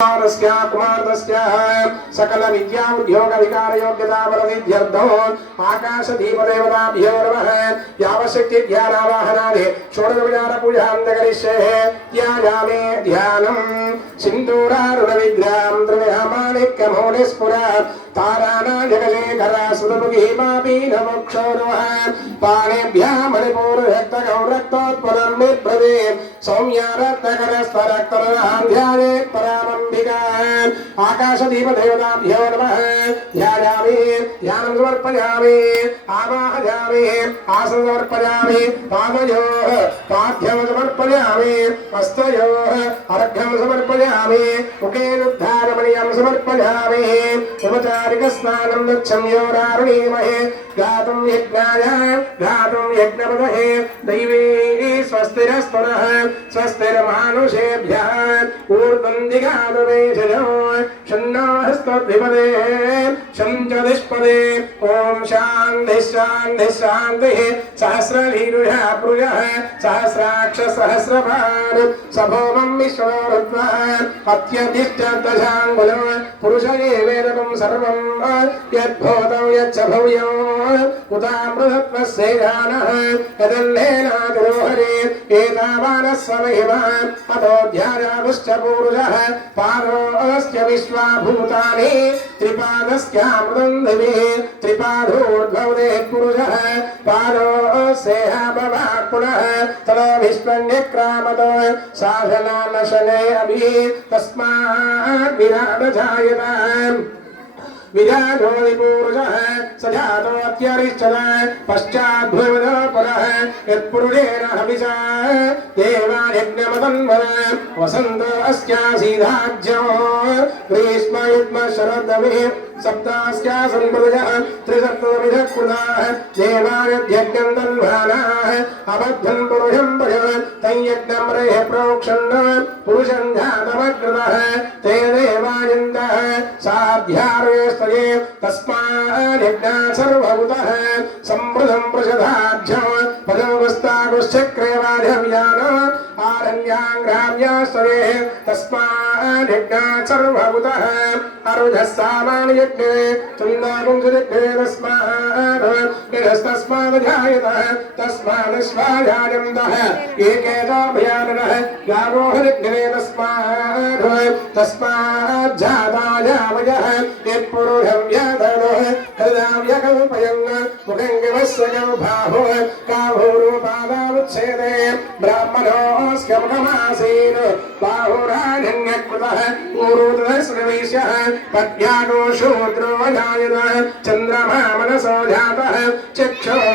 कुमारस्य सकल विद्या उद्योग विकार योग्यता बल विद्यर्थो आकाश दीप देवताभ्यो नमः यावशक्ति ध्यानावाहनादि षोडश विचार पूजां करिष्ये ध्यायामे ध्यानं सिन्दूरारुण विद्यां द्रव्यमाणिक्यमौलिस्फुरा ताराना जगशेखरा सुरमुखीमापीनमोक्षो नमः पाणिभ्यां मणिपूर रक्तगौरक्तोत्पलं निप्रदे सौम्यारत्नकरस्तरक्तरनां ध्याये परामम्बिका आकाश दीप देवताभ्यो नमः ध्यायामि ध्यानं समर्पयामि आवाहयामि आसन समर्पयामि पादयोः पाद्यं समर्पयामि हस्तयोः अर्घ्यं समर्पयामि मुखे उद्धारमणियं समर्पयामि उपचारिकस्नानं दक्षम्योरारुणीमहे गातुं यज्ञाय गातुं यज्ञपदहे दैवे स्वस्तिरस्तुनः स्वस्तिर्मानुषेभ्यः ऊर्ध्वं दिगादवेशयो शन्नो हस्तद्विपदे शं च दिष्पदे ॐ शान्तिः शान्तिः शान्तिः सहस्रलीरुषः पुरुषः सहस्राक्ष सहस्रभार सभोमं विश्वोरुद्वः अत्यधिष्ठदशाङ्गुलो पुरुष एवेदकं सर्वं यद्भूतं यच्च भव्यं उदामृतत्वस्यैरानः यदल्लेनातिरोहरे एतावानः समेव अतो ध्यायागुश्च पूरुषः पादोऽस्य विश्वाभूतानि त्रिपादस्यामृतं दिवे त्रिपादोर्ध्वदेः पुरुषः पादोऽस्येह भवात् पुनः तदभिष्पण्यक्रामतो साधनानशने अभि तस्मात् विराडजायत विराजोदिपूरुषः सजातोऽत्यरिष्टः पश्चाद्भुवनो पुरः यत्पुरुषेण हविषा देवायज्ञमतन्वः वसन्तो अस्यासीदाज्यो ग्रीष्मयुग्मशरदभिः सप्तास्यासन्पदयः त्रिसप्तदमिधः कृताः देवायज्ञं तन्वानाः अबद्धं पुरुषं पशव तञ्यज्ञं रेः प्रोक्षन् पुरुषं जातमग्रतः ते देवायन्तः साध्यार्यस्तये तस्माद्यज्ञात् सर्वभूतः सम्पृतं प्रसदाढ्यं पदवस्तागुश्चक्रेवाध्यव्यान आरण्याङ्ग्राम्यास्तये तस्माद्यज्ञात् सर्वभूतः अरुधः सामान्यज्ञे चन्दापुंसयज्ञे तस्मादजायतः तस्मादश्वाजायन्तः एकेताभयानः यावोहरिज्ञे तस्माज्जातायावयः यत्पुरुषं यदनुः हृदाव्यकल्पयन् मुखं किमस्य बाहो काभूरुपादावुच्छेदे ब्राह्मणोऽस्य मुखमासीन् बाहुराजन्यकृतः ऊरुदर्शनवेश्यः पद्यानो शूद्रो जायत चन्द्रमा मनसो जातः चक्षुः